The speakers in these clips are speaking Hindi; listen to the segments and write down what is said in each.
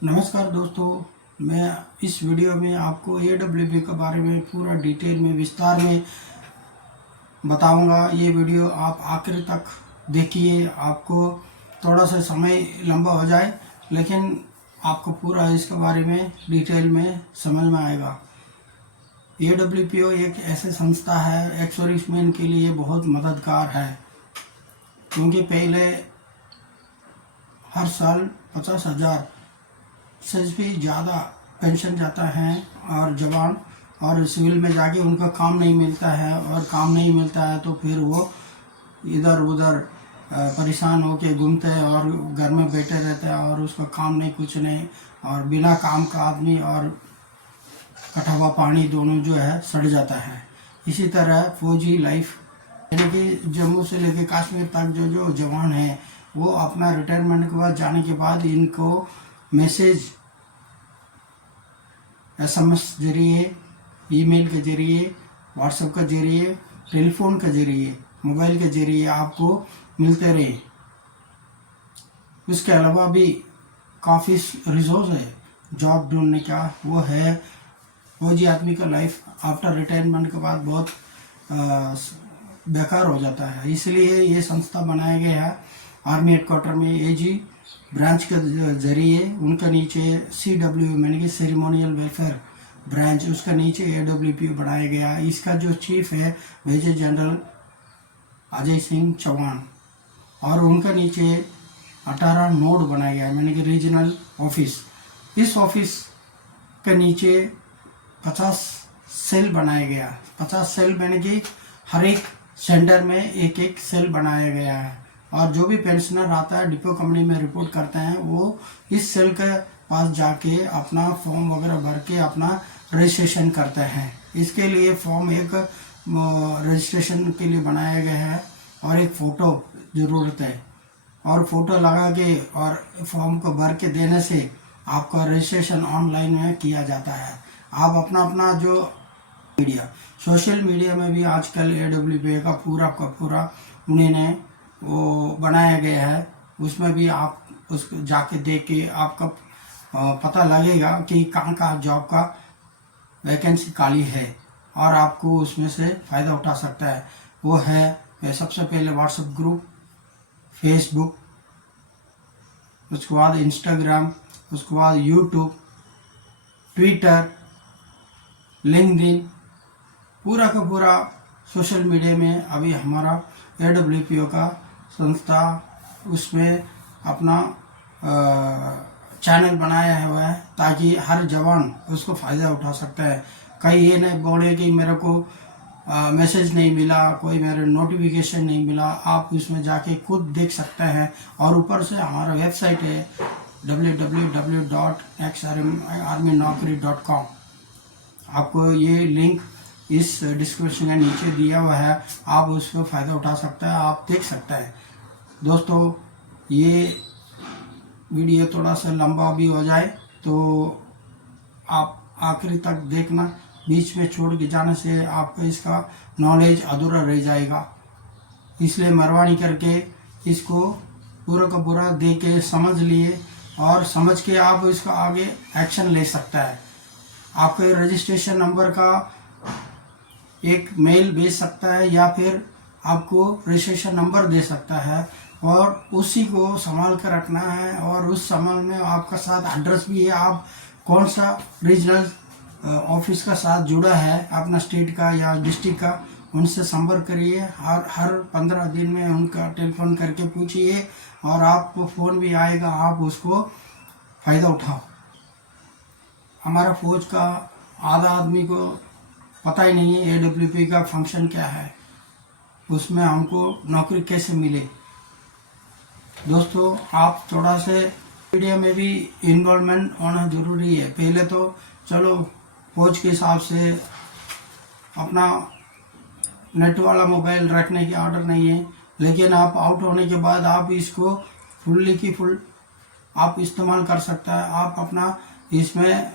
नमस्कार दोस्तों, मैं इस वीडियो में आपको AWP के बारे में पूरा डिटेल में विस्तार में बताऊंगा। ये वीडियो आप आखिर तक देखिए। आपको थोड़ा सा समय लंबा हो जाए, लेकिन आपको पूरा इसके बारे में डिटेल में समझ में आएगा। AWPO एक ऐसी संस्था है, एक्स सर्विसमैन के लिए बहुत मददगार है, क्योंकि पहले हर साल 50,000 से भी ज़्यादा पेंशन जाता है और जवान और सिविल में जाके उनका काम नहीं मिलता है, और काम नहीं मिलता है तो फिर वो इधर उधर परेशान होके घूमते हैं और घर में बैठे रहते हैं, और उसका काम नहीं, कुछ नहीं, और बिना काम का आदमी और कटा हुआ पानी दोनों जो है सड़ जाता है। इसी तरह फौजी लाइफ, यानी कि जम्मू से लेकर कश्मीर तक जो जो जवान है वो अपना रिटायरमेंट के बाद जाने के बाद इनको मैसेज SMS जरिए, ईमेल के जरिए, व्हाट्सएप के जरिए, टेलीफोन के जरिए, मोबाइल के जरिए आपको मिलते रहे। उसके अलावा भी काफ़ी रिसोर्स है जॉब ढूंढने का, वो है फौजी आदमी का लाइफ आफ्टर रिटायरमेंट के बाद बहुत बेकार हो जाता है। इसलिए ये संस्था बनाया गया है आर्मी हेडक्वार्टर में AG ब्रांच के जरिए। उनका नीचे CW यानी कि सेरेमोनियल वेलफेयर ब्रांच, उसका नीचे AWPO बनाया गया। इसका जो चीफ है मेजर जनरल अजय सिंह चौहान, और उनका नीचे 18 नोड बनाया गया यानी कि रीजनल ऑफिस। इस ऑफिस के नीचे 50 सेल बनाया गया। 50 सेल यानी कि हर एक सेंटर में एक एक सेल बनाया गया है, और जो भी पेंशनर आता है डिपो कंपनी में रिपोर्ट करते हैं, वो इस सेल के पास जाके अपना फॉर्म वगैरह भर के अपना रजिस्ट्रेशन करते हैं। इसके लिए फॉर्म एक रजिस्ट्रेशन के लिए बनाया गया है, और एक फ़ोटो ज़रूरत है, और फोटो लगा के और फॉर्म को भर के देने से आपका रजिस्ट्रेशन ऑनलाइन में किया जाता है। आप अपना अपना जो मीडिया, सोशल मीडिया में भी आजकल AWPO का पूरा उन्होंने वो बनाया गया है। उसमें भी आप उसको जाके देख के आपका पता लगेगा कि कहाँ जॉब का वैकेंसी खाली है, और आपको उसमें से फ़ायदा उठा सकता है। वो है सबसे पहले व्हाट्सएप ग्रुप, फेसबुक, उसके बाद इंस्टाग्राम, उसके बाद यूट्यूब, ट्विटर, लिंक्डइन, पूरा का पूरा सोशल मीडिया में अभी हमारा AWPO का संस्था उसमें अपना चैनल बनाया हुआ है, ताकि हर जवान उसको फ़ायदा उठा सकता है। कहीं ये नहीं बोले कि मेरे को मैसेज नहीं मिला, कोई मेरे नोटिफिकेशन नहीं मिला। आप उसमें जाके खुद देख सकते हैं, और ऊपर से हमारा वेबसाइट है www.xarmynaukri.com। आपको ये लिंक इस डिस्क्रिप्शन के नीचे दिया हुआ है, आप उसको फ़ायदा उठा सकते हैं, आप देख सकते हैं। दोस्तों, ये वीडियो थोड़ा सा लंबा भी हो जाए तो आप आखिरी तक देखना, बीच में छोड़ के जाने से आपको इसका नॉलेज अधूरा रह जाएगा। इसलिए मेहरबानी करके इसको पूरा का पूरा देख के समझ लिए, और समझ के आप इसका आगे एक्शन ले सकता है। आपके रजिस्ट्रेशन नंबर का एक मेल भेज सकता है, या फिर आपको रजिस्ट्रेशन नंबर दे सकता है, और उसी को संभाल कर रखना है। और उस संभाल में आपका साथ एड्रेस भी है, आप कौन सा रीजनल ऑफिस का साथ जुड़ा है, अपना स्टेट का या डिस्ट्रिक्ट का, उनसे संपर्क करिए। हर 15 दिन में उनका टेलीफोन करके पूछिए, और आपको फ़ोन भी आएगा, आप उसको फ़ायदा उठाओ। हमारा फौज का आधा आदमी को पता ही नहीं है AWPO का फंक्शन क्या है, उसमें हमको नौकरी कैसे मिले। दोस्तों, आप थोड़ा से मीडिया में भी इन्वॉल्वमेंट होना ज़रूरी है। पहले तो चलो फौज के हिसाब से अपना नेट वाला मोबाइल रखने की ऑर्डर नहीं है, लेकिन आप आउट होने के बाद आप इसको फुल्ली की फुल आप इस्तेमाल कर सकता है। आप अपना इसमें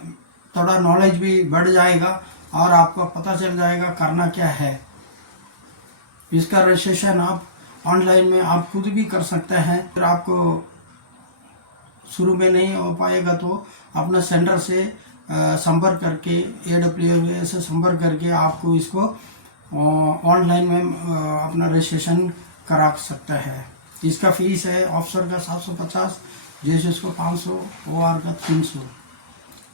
थोड़ा नॉलेज भी बढ़ जाएगा, और आपको पता चल जाएगा करना क्या है। इसका रजिस्ट्रेशन आप ऑनलाइन में आप खुद भी कर सकते हैं। फिर आपको शुरू में नहीं हो पाएगा तो अपना सेंटर से संपर्क करके AWS से संपर्क करके आपको इसको ऑनलाइन में अपना रजिस्ट्रेशन करा सकता है। इसका फीस है ऑफिसर का 750, जेसीएस को 500, OR का 300।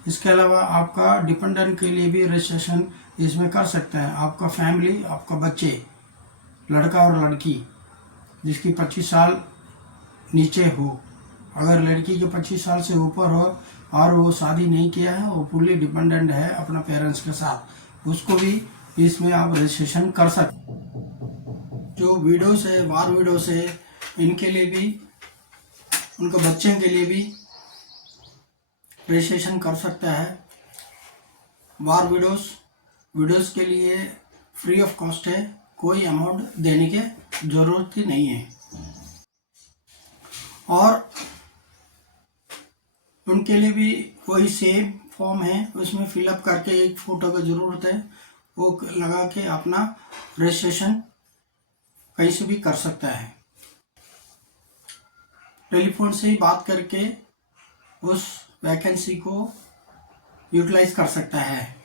इसके अलावा आपका डिपेंडेंट के लिए भी रजिस्ट्रेशन इसमें कर सकते हैं। आपका फैमिली, आपका बच्चे, लड़का और लड़की जिसकी 25 साल नीचे हो, अगर लड़की के 25 साल से ऊपर हो और वो शादी नहीं किया है, वो फुली डिपेंडेंट है अपना पेरेंट्स के साथ, उसको भी इसमें आप रजिस्ट्रेशन कर सकते। जो वीडियोस है, वार वीडियोस है, इनके लिए भी, उनके बच्चे के लिए भी रजिस्ट्रेशन कर सकता है। वार वीडियोस के लिए फ्री ऑफ कॉस्ट है, कोई अमाउंट देने की ज़रूरत ही नहीं है। और उनके लिए भी वही सेम फॉर्म है, उसमें फिलअप करके एक फ़ोटो की ज़रूरत है, वो लगा के अपना रजिस्ट्रेशन कहीं से भी कर सकता है। टेलीफोन से ही बात करके उस वैकेंसी को यूटिलाइज कर सकता है।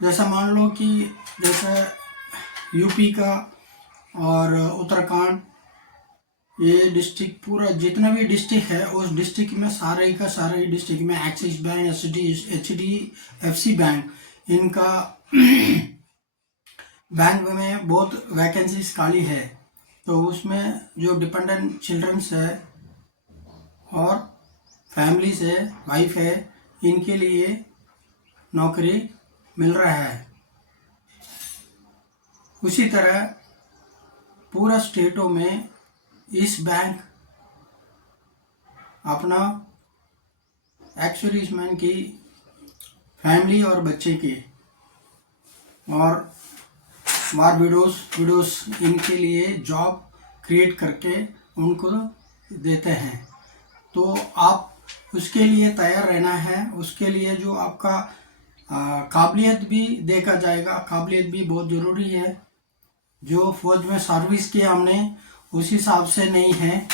जैसा मान लो कि जैसे यूपी का और उत्तराखंड, ये डिस्ट्रिक्ट पूरा जितना भी डिस्ट्रिक्ट है, उस डिस्ट्रिक्ट में सारे का सारे डिस्ट्रिक्ट में एक्सिस बैंक, HDFC बैंक, इनका बैंक में बहुत वैकेंसीज खाली है। तो उसमें जो डिपेंडेंट चिल्ड्रंस है और फैमिलीज है, वाइफ है, इनके लिए नौकरी मिल रहा है। उसी तरह पूरा स्टेटों में इस बैंक अपना एक्सर्विसमैन की फैमिली और बच्चे की और वार वीडियोस इनके लिए जॉब क्रिएट करके उनको देते हैं। तो आप उसके लिए तैयार रहना है। उसके लिए जो आपका काबिलियत भी देखा जाएगा, काबिलियत भी बहुत ज़रूरी है। जो फौज में सर्विस किया हमने उस हिसाब से नहीं है,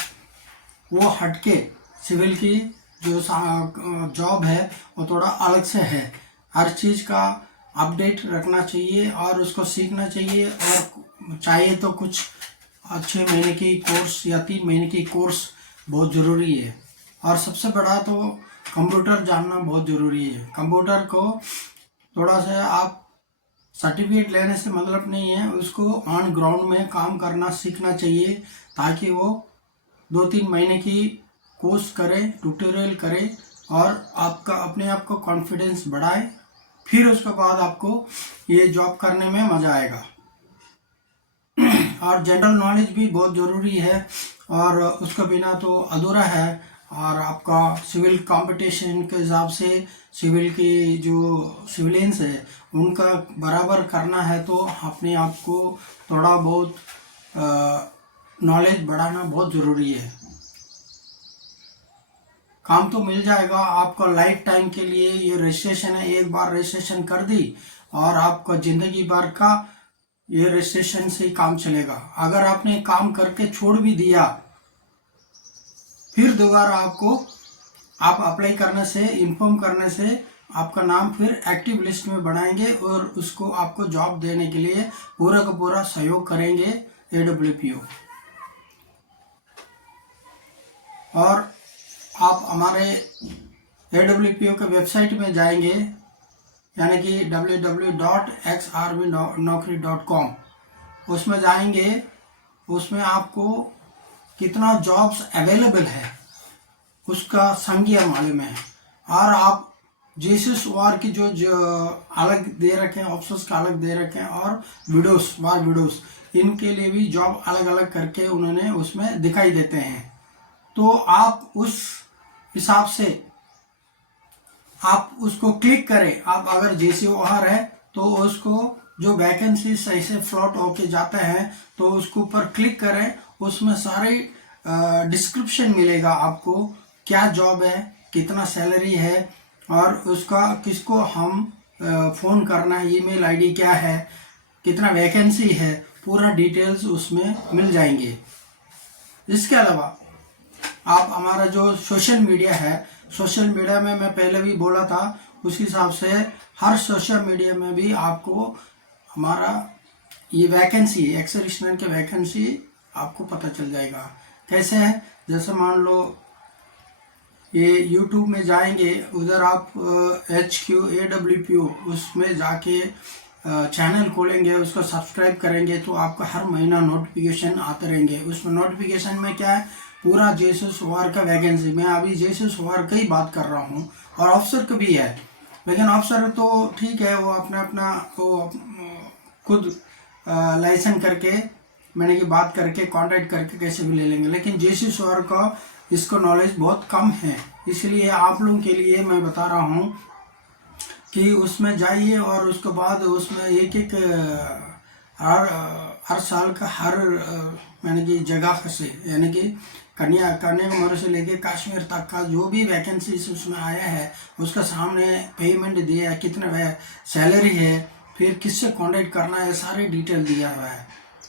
वो हटके सिविल की जो जॉब है वो थोड़ा अलग से है। हर चीज़ का अपडेट रखना चाहिए और उसको सीखना चाहिए, और चाहिए तो कुछ 6 महीने की कोर्स या 3 महीने की कोर्स बहुत ज़रूरी है। और सबसे बड़ा तो कंप्यूटर जानना बहुत ज़रूरी है। कंप्यूटर को थोड़ा सा आप सर्टिफिकेट लेने से मतलब नहीं है, उसको ऑन ग्राउंड में काम करना सीखना चाहिए, ताकि वो 2-3 महीने की कोर्स करे, ट्यूटोरियल करे और आपका अपने आप को कॉन्फिडेंस बढ़ाए। फिर उसके बाद आपको ये जॉब करने में मज़ा आएगा। और जनरल नॉलेज भी बहुत ज़रूरी है, और उसके बिना तो अधूरा है। और आपका सिविल कंपटीशन के हिसाब से सिविल की जो सिविलियंस है उनका बराबर करना है, तो अपने आप को थोड़ा बहुत नॉलेज बढ़ाना बहुत ज़रूरी है। काम तो मिल जाएगा आपका लाइफ टाइम के लिए। ये रजिस्ट्रेशन है, एक बार रजिस्ट्रेशन कर दी और आपका ज़िंदगी भर का ये रजिस्ट्रेशन से ही काम चलेगा। अगर आपने काम करके छोड़ भी दिया, फिर दोबारा आपको आप अप्लाई करने से, इन्फॉर्म करने से आपका नाम फिर एक्टिव लिस्ट में बढ़ाएंगे और उसको आपको जॉब देने के लिए पूरा का पूरा सहयोग करेंगे AWPO। और आप हमारे AWPO के वेबसाइट में जाएंगे, यानी कि www.xarmynaukri.com, उसमें जाएंगे। उसमें आपको कितना जॉब्स अवेलेबल है उसका संख्या मालूम है। और आप जेसीएस वार की जो अलग दे रखे हैं, ऑप्शंस का अलग दे रखे हैं, और वीडियोस, वार वीडियोस, इनके लिए भी जॉब अलग अलग करके उन्होंने उसमें दिखाई देते हैं। तो आप उस हिसाब से आप उसको क्लिक करें। आप अगर JCOR है तो उसको जो वैकेंसी सही से फ्लोट होके जाते हैं तो उसके ऊपर क्लिक करें। उसमें सारे डिस्क्रिप्शन मिलेगा आपको, क्या जॉब है, कितना सैलरी है, और उसका किसको हम फ़ोन करना है, ईमेल आईडी क्या है, कितना वैकेंसी है, पूरा डिटेल्स उसमें मिल जाएंगे। इसके अलावा आप हमारा जो सोशल मीडिया है, सोशल मीडिया में मैं पहले भी बोला था, उस हिसाब से हर सोशल मीडिया में भी आपको हमारा ये वैकेंसी, एक्स सर्विसमैन के वैकेंसी आपको पता चल जाएगा। कैसे है, जैसे मान लो ये यूट्यूब में जाएंगे, उधर आप HQAWPO उसमें जाके चैनल खोलेंगे, उसको सब्सक्राइब करेंगे तो आपको हर महीना नोटिफिकेशन आते रहेंगे। उसमें नोटिफिकेशन में क्या है, पूरा JSOR का वैकेंसी, मैं अभी JSOR का ही बात कर रहा हूँ, और अफसर का भी है। लेकिन अफसर तो ठीक है, वो अपना अपना वो खुद लाइसेंस करके, मैंने की बात करके कॉन्टैक्ट करके कैसे भी ले लेंगे। लेकिन JSOR का इसको नॉलेज बहुत कम है, इसलिए आप लोगों के लिए मैं बता रहा हूँ कि उसमें जाइए, और उसके बाद उसमें एक एक हर साल का हर यानी कि जगह से, यानी कि कन्याकुमारी से लेके कश्मीर तक का जो भी वैकेंसी उसमें आया है, उसका सामने पेमेंट दिया है, कितना सैलरी है, फिर किससे कांटेक्ट करना है, सारी डिटेल दिया हुआ है।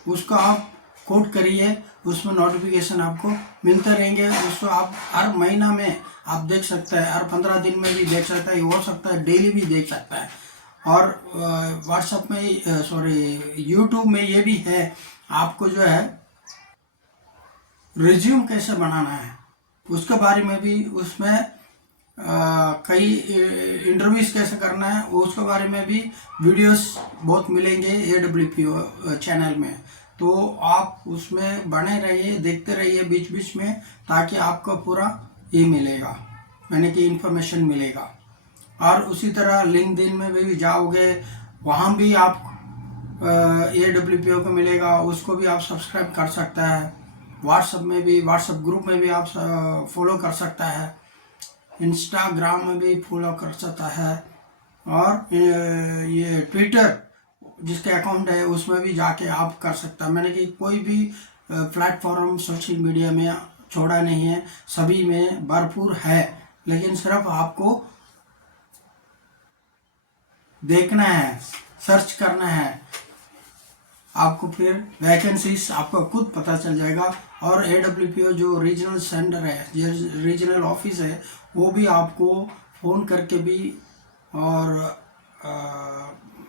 उसको आप कोड करिए, उसमें नोटिफिकेशन आपको मिलते रहेंगे। उसको आप हर महीना में आप देख सकते हैं, हर 15 दिन में भी देख सकता है, हो सकता है डेली भी देख सकता है। और व्हाट्सएप में यूट्यूब में ये भी है, आपको जो है रिज्यूम कैसे बनाना है उसके बारे में भी, उसमें कई इंटरव्यूज कैसे करना है उसके बारे में भी वीडियोस बहुत मिलेंगे AWPO चैनल में। तो आप उसमें बने रहिए, देखते रहिए बीच बीच में, ताकि आपको पूरा ये मिलेगा, यानी कि इंफॉर्मेशन मिलेगा। और उसी तरह लिंक्डइन में भी जाओगे, वहाँ भी आप AWPO को मिलेगा, उसको भी आप सब्सक्राइब कर सकता है। व्हाट्सएप में भी, व्हाट्सएप ग्रुप में भी आप फॉलो कर सकता है, इंस्टाग्राम में भी फॉलो कर सकता है, और ये ट्विटर जिसके अकाउंट है उसमें भी जाके आप कर सकता है। मैंने कि कोई भी प्लेटफॉर्म सोशल मीडिया में छोड़ा नहीं है, सभी में भरपूर है, लेकिन सिर्फ आपको देखना है, सर्च करना है, आपको फिर वैकेंसीज आपको खुद पता चल जाएगा। और AWPO जो रीजनल सेंटर है, रीजनल ऑफिस है, वो भी आपको फ़ोन करके भी और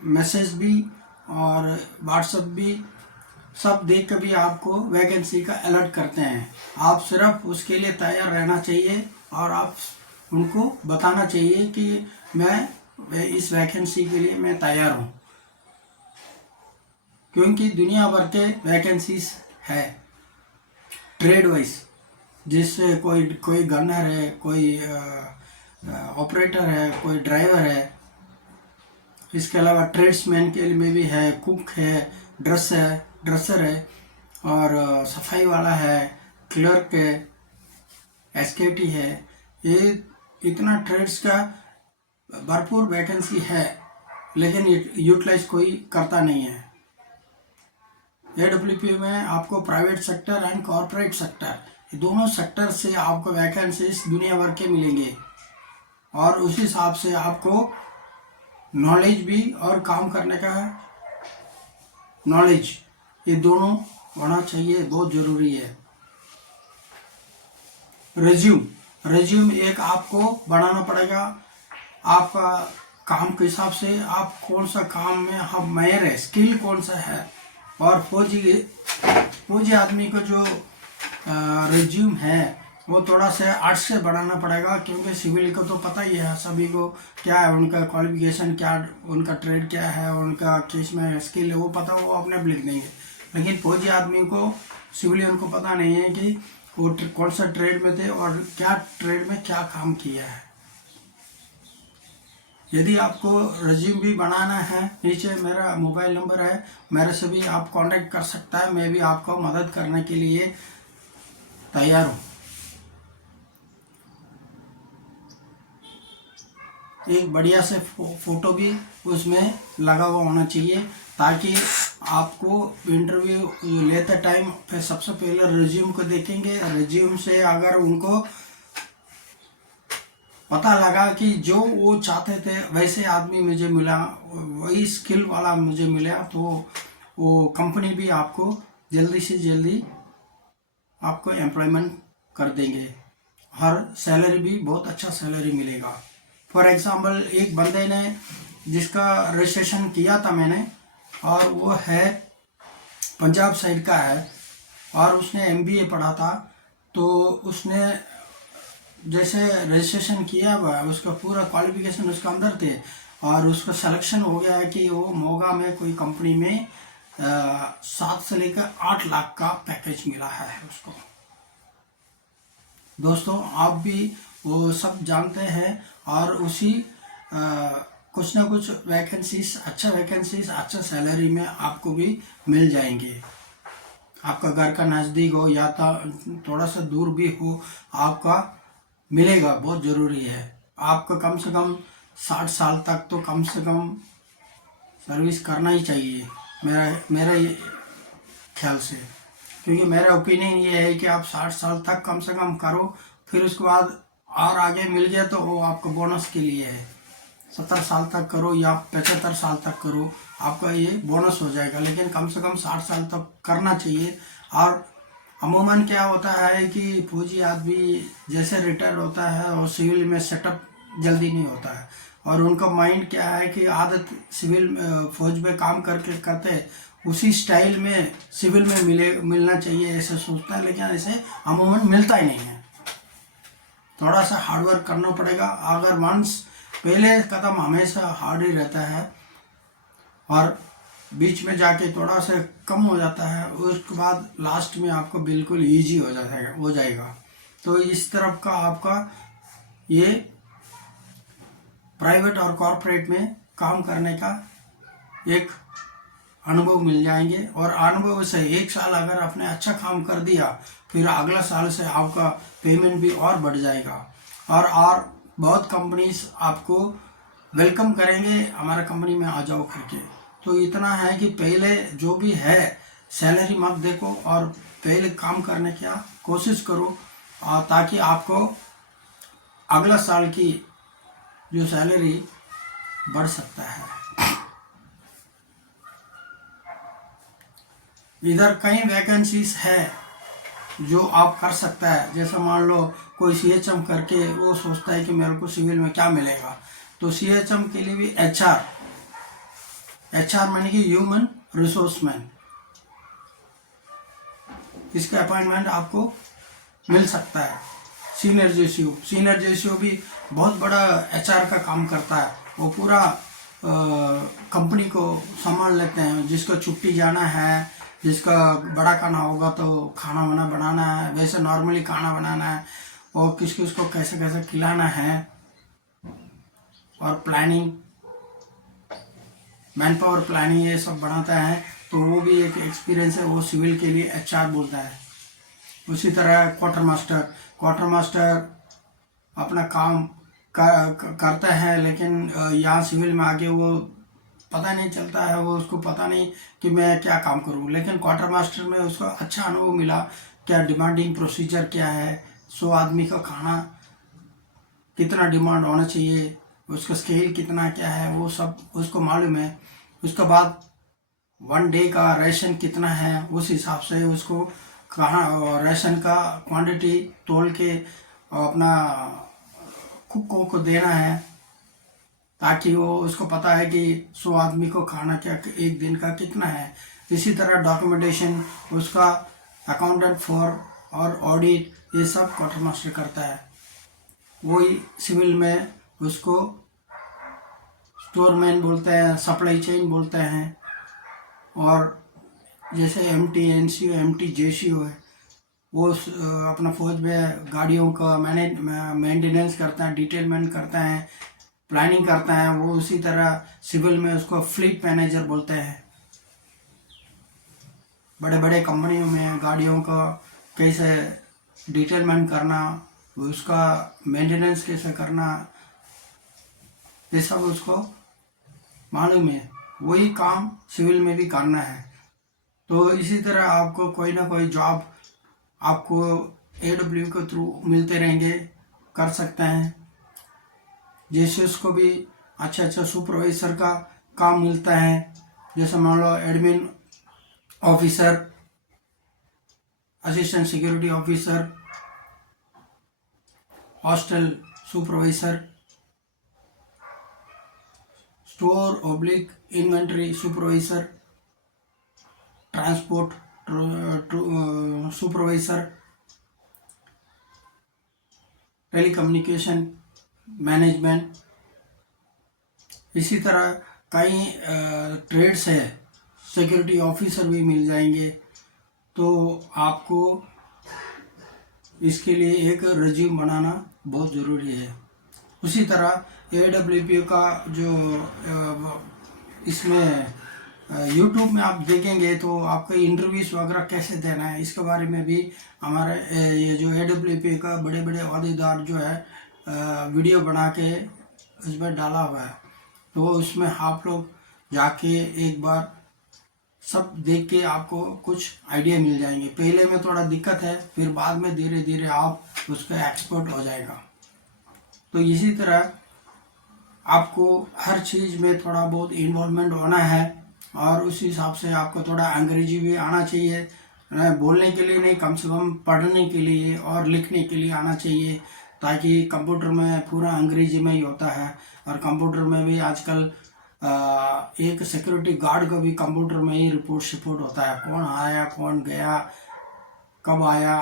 मैसेज भी और व्हाट्सएप भी सब देख कर भी आपको वैकेंसी का अलर्ट करते हैं। आप सिर्फ उसके लिए तैयार रहना चाहिए, और आप उनको बताना चाहिए कि मैं इस वैकेंसी के लिए मैं तैयार हूँ, क्योंकि दुनिया भर के वैकेंसीज है ट्रेड वाइज, जिससे कोई गनर है, कोई ऑपरेटर है, कोई ड्राइवर है, इसके अलावा ट्रेड्समैन के लिए भी है, कुक है, ड्रेसर है, और सफाई वाला है, क्लर्क है, SKT है। ये इतना ट्रेड्स का भरपूर वैकेंसी है, लेकिन यूटिलाइज कोई करता नहीं है। AWPO में आपको private sector and corporate sector, दोनों सेक्टर से आपको वैकेंसीज दुनिया भर के मिलेंगे, और उस हिसाब से आपको नॉलेज भी और काम करने का नॉलेज, ये दोनों होना चाहिए, बहुत ज़रूरी है। रिज्यूम एक आपको बनाना पड़ेगा, आपका काम के हिसाब से, आप कौन सा काम में आप माहिर है, स्किल कौन सा है। और फौजी आदमी को जो रिज्यूम है वो थोड़ा सा आर्ट से बढ़ाना पड़ेगा, क्योंकि सिविल को तो पता ही है सभी को क्या है, उनका क्वालिफिकेशन क्या, उनका ट्रेड क्या है, उनका केस में स्किल है, वो पता, वो अपने आप लिख देंगे। लेकिन फौजी आदमी को, सिविलियन को पता नहीं है कि वो कौन सा ट्रेड में थे और क्या ट्रेड में क्या काम किया है। यदि आपको रिज्यूम भी बनाना है, नीचे मेरा मोबाइल नंबर है, मेरे से भी आप कांटेक्ट कर सकता है, मैं भी आपको मदद करने के लिए तैयार हूँ। एक बढ़िया से फोटो भी उसमें लगा हुआ होना चाहिए, ताकि आपको इंटरव्यू लेते टाइम फिर सबसे पहले रिज्यूम को देखेंगे। रिज्यूम से अगर उनको पता लगा कि जो वो चाहते थे वैसे आदमी मुझे मिला, वही स्किल वाला मुझे मिला, तो वो कंपनी भी आपको जल्दी से जल्दी आपको एम्प्लॉयमेंट कर देंगे और सैलरी भी बहुत अच्छा सैलरी मिलेगा। फॉर एग्जांपल एक बंदे ने जिसका रजिस्ट्रेशन किया था मैंने, और वो है पंजाब साइड का है, और उसने एमबीए पढ़ा था। तो उसने जैसे रजिस्ट्रेशन किया हुआ है, उसका पूरा क्वालिफिकेशन उसका अंदर थे, और उसका सिलेक्शन हो गया है कि वो मोगा में कोई कंपनी में 7 से लेकर 8 लाख का पैकेज मिला है उसको। दोस्तों आप भी वो सब जानते हैं, और उसी कुछ ना कुछ वैकेंसीज, अच्छा सैलरी में आपको भी मिल जाएंगे। आपका घर का नज़दीक हो या थोड़ा सा दूर भी हो, आपका मिलेगा, बहुत ज़रूरी है। आपका कम से कम 60 साल तक तो कम से कम सर्विस करना ही चाहिए, मेरा ये ख्याल से। क्योंकि मेरा ओपिनियन ये है कि आप 60 साल तक कम से कम करो, फिर उसके बाद और आगे मिल गया तो वो आपका बोनस के लिए है। 70 साल तक करो या 75 साल तक करो, आपका ये बोनस हो जाएगा, लेकिन कम से कम 60 साल तक करना चाहिए। और अमूमन क्या होता है कि फौजी आदमी जैसे रिटायर होता है और सिविल में सेटअप जल्दी नहीं होता है, और उनका माइंड क्या है कि आदत सिविल फौज में काम करके करते उसी स्टाइल में सिविल में मिलना चाहिए, ऐसे सोचता है, लेकिन ऐसे अमूमन मिलता ही नहीं है। थोड़ा सा हार्डवर्क करना पड़ेगा। अगर वंस पहले कदम हमेशा हार्ड ही रहता है, और बीच में जाके थोड़ा सा कम हो जाता है, उसके बाद लास्ट में आपको बिल्कुल इजी हो जाएगा। तो इस तरफ का आपका ये प्राइवेट और कॉरपोरेट में काम करने का एक अनुभव मिल जाएंगे, और अनुभव से 1 साल अगर आपने अच्छा काम कर दिया, फिर अगला साल से आपका पेमेंट भी और बढ़ जाएगा, और बहुत कंपनीज आपको वेलकम करेंगे, हमारा कंपनी में आ जाओ करके। तो इतना है कि पहले जो भी है सैलरी मत देखो, और पहले काम करने की कोशिश करो, ताकि आपको अगला साल की जो सैलरी बढ़ सकता है। इधर कई वैकेंसीज है जो आप कर सकता है। जैसे मान लो कोई सीएचएम करके वो सोचता है कि मेरे को सिविल में क्या मिलेगा, तो सीएचएम के लिए भी एचआर माने कि ह्यूमन रिसोर्स मैन, इसका अपॉइंटमेंट आपको मिल सकता है। सीनियर जेसीओ भी बहुत बड़ा एचआर का काम करता है, वो पूरा कंपनी को संभाल लेते हैं। जिसको छुट्टी जाना है, जिसका बड़ा खाना होगा तो खाना वाना बनाना है, वैसे नॉर्मली खाना बनाना है, और किस किस को कैसे कैसे खिलाना है, और प्लानिंग, मैन पावर प्लानिंग ये सब बनाता है। तो वो भी एक एक्सपीरियंस है, वो सिविल के लिए एचआर बोलता है। उसी तरह क्वार्टर मास्टर अपना काम करता है, लेकिन यहाँ सिविल में आगे वो पता नहीं चलता है, वो उसको पता नहीं कि मैं क्या काम करूँ। लेकिन क्वार्टर मास्टर में उसको अच्छा अनुभव मिला, क्या डिमांडिंग प्रोसीजर क्या है, 100 आदमी का खाना कितना डिमांड होना चाहिए, उसका स्केल कितना क्या है, वो सब उसको मालूम है। उसके बाद 1 डे का राशन कितना है, उस हिसाब से उसको कहाँ राशन का क्वांटिटी तोल के अपना कुकों को देना है, ताकि वो उसको पता है कि 100 आदमी को खाना क्या एक दिन का कितना है। इसी तरह डॉक्यूमेंटेशन उसका अकाउंटेंट फॉर और ऑडिट ये सब क्वार्टर मास्टर करता है। वही सिविल में उसको स्टोरमैन बोलते हैं, सप्लाई चेन बोलते हैं। और जैसे एमटी एनसीओ एमटी जेसीओ है, वो अपना फौज में गाड़ियों का मेंटेनेंस करता है, डिटेलमेंट करता है, प्लानिंग करता है। वो उसी तरह सिविल में उसको फ्लीट मैनेजर बोलते हैं। बड़े बड़े कंपनियों में गाड़ियों का कैसे डिटेलमेंट करना, उसका मेंटेनेंस कैसे करना, ये सब उसको मालूम है। वही काम सिविल में भी करना है। तो इसी तरह आपको कोई ना कोई जॉब आपको AW के थ्रू मिलते रहेंगे, कर सकते हैं। जैसे उसको भी अच्छा सुपरवाइजर का काम मिलता है, जैसे मान लो admin officer, assistant security officer, hostel supervisor, store oblique inventory supervisor, transport supervisor, telecommunication management. इसी तरह कई ट्रेड्स है, सिक्योरिटी ऑफिसर भी मिल जाएंगे। तो आपको इसके लिए एक रिज्यूम बनाना बहुत ज़रूरी है। उसी तरह AWP का जो इसमें यूट्यूब में आप देखेंगे तो आपको इंटरव्यूज़ वगैरह कैसे देना है, इसके बारे में भी हमारे ये जो AWP का बड़े बड़े अहदेदार जो है वीडियो बना के उसमें डाला हुआ है। तो उसमें आप लोग जाके एक बार सब देख के आपको कुछ आइडिया मिल जाएंगे। पहले में थोड़ा दिक्कत है, फिर बाद में धीरे धीरे आप उसका एक्सपर्ट हो जाएगा। तो इसी तरह आपको हर चीज़ में थोड़ा बहुत इन्वॉल्वमेंट होना है और उस हिसाब से आपको थोड़ा अंग्रेजी भी आना चाहिए। बोलने के लिए नहीं, कम से कम पढ़ने के लिए और लिखने के लिए आना चाहिए, ताकि कंप्यूटर में पूरा अंग्रेजी में ही होता है। और कंप्यूटर में भी आजकल एक सिक्योरिटी गार्ड का भी कंप्यूटर में ही रिपोर्ट होता है, कौन आया कौन गया, कब आया,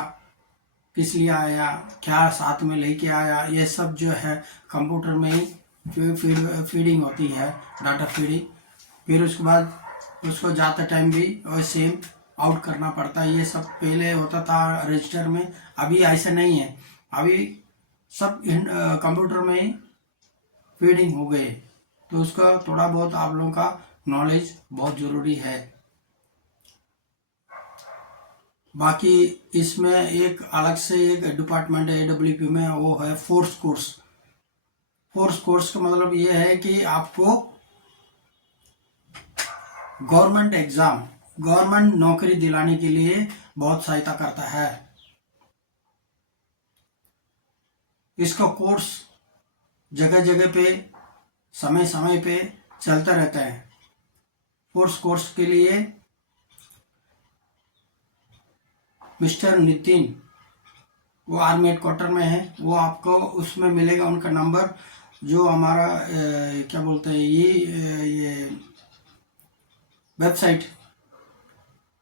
किस लिए आया, क्या साथ में लेके आया, ये सब जो है कंप्यूटर में ही फीडिंग होती है, डाटा फीडिंग। फिर उसके बाद उसको जाते टाइम भी और सेम आउट करना पड़ता है। ये सब पहले होता था रजिस्टर में, अभी ऐसा नहीं है। अभी सब कंप्यूटर में ही फीडिंग हो गए। तो उसका थोड़ा बहुत आप लोगों का नॉलेज बहुत ज़रूरी है। बाकी इसमें एक अलग से एक डिपार्टमेंट है AWP में, वो है फोर्स कोर्स। फोर्स कोर्स का मतलब ये है कि आपको गवर्नमेंट एग्जाम, गवर्नमेंट नौकरी दिलाने के लिए बहुत सहायता करता है। इसका कोर्स जगह जगह पे समय समय पे चलता रहता है। फोर्स कोर्स के लिए मिस्टर नितिन, वो आर्मी हेडक्वार्टर में है, वो आपको उसमें मिलेगा उनका नंबर, जो हमारा क्या बोलते हैं ये वेबसाइट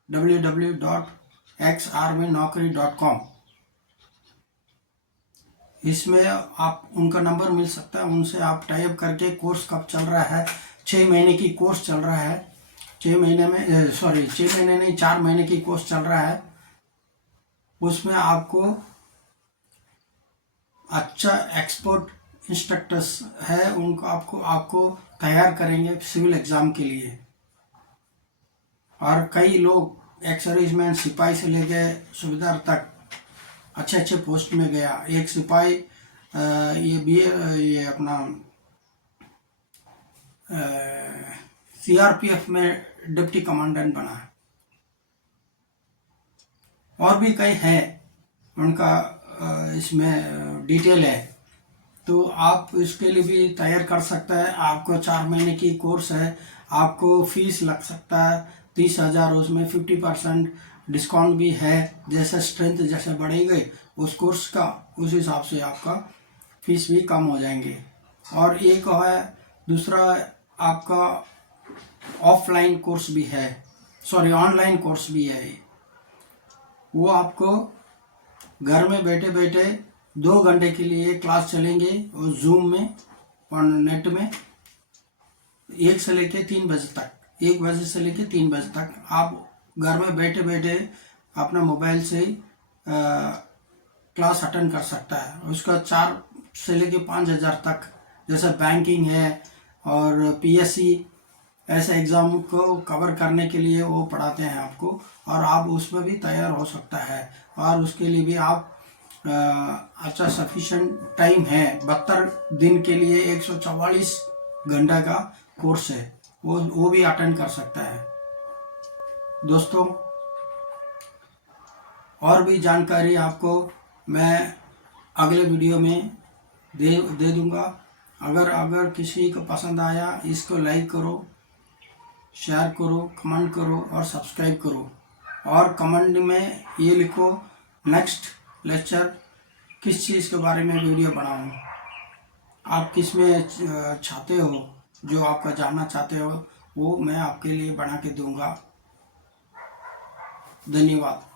www.xarmynaukri.com, इसमें आप उनका नंबर मिल सकता है। उनसे आप टाइप करके कोर्स कब चल रहा है, 6 महीने की कोर्स चल रहा है, 6 महीने में 6 महीने नहीं 4 महीने की कोर्स चल रहा है। उसमें आपको अच्छा एक्सपर्ट इंस्ट्रक्टर्स है, उनको आपको तैयार करेंगे सिविल एग्ज़ाम के लिए। और कई लोग एक्स सर्विसमैन, सिपाही से लेके सूबेदार तक अच्छे अच्छे पोस्ट में गया। एक सिपाही ये अपना CRPF में डिप्टी कमांडेंट बना है। और भी कई हैं, उनका इसमें डिटेल है। तो आप इसके लिए भी तैयार कर सकता है। आपको 4 महीने की कोर्स है, आपको फीस लग सकता है 30,000, उसमें 50% डिस्काउंट भी है। जैसे स्ट्रेंथ जैसे बढ़ेगी उस कोर्स का, उस हिसाब से आपका फीस भी कम हो जाएंगे। और एक है दूसरा आपका ऑफलाइन कोर्स भी है, ऑनलाइन कोर्स भी है। वो आपको घर में बैठे बैठे 2 घंटे के लिए क्लास चलेंगे और जूम में और नेट में 1 से लेके 3 बजे तक, 1 बजे से लेके 3 बजे तक आप घर में बैठे बैठे अपना मोबाइल से क्लास अटेंड कर सकता है। उसका 4 से लेके 5,000 तक, जैसे बैंकिंग है और PSC ऐसे एग्ज़ाम को कवर करने के लिए वो पढ़ाते हैं आपको, और आप उसमें भी तैयार हो सकता है। और उसके लिए भी आप अच्छा सफिशेंट टाइम है, 72 दिन के लिए 144 घंटा का कोर्स है, वो भी अटेंड कर सकता है। दोस्तों, और भी जानकारी आपको मैं अगले वीडियो में दे दूंगा। अगर किसी को पसंद आया, इसको लाइक करो, शेयर करो, कमेंट करो और सब्सक्राइब करो। और कमेंट में ये लिखो नेक्स्ट लेक्चर किस चीज़ के बारे में वीडियो बनाऊं, आप किस में चाहते हो, जो आपका जानना चाहते हो वो मैं आपके लिए बना के दूंगा। धन्यवाद।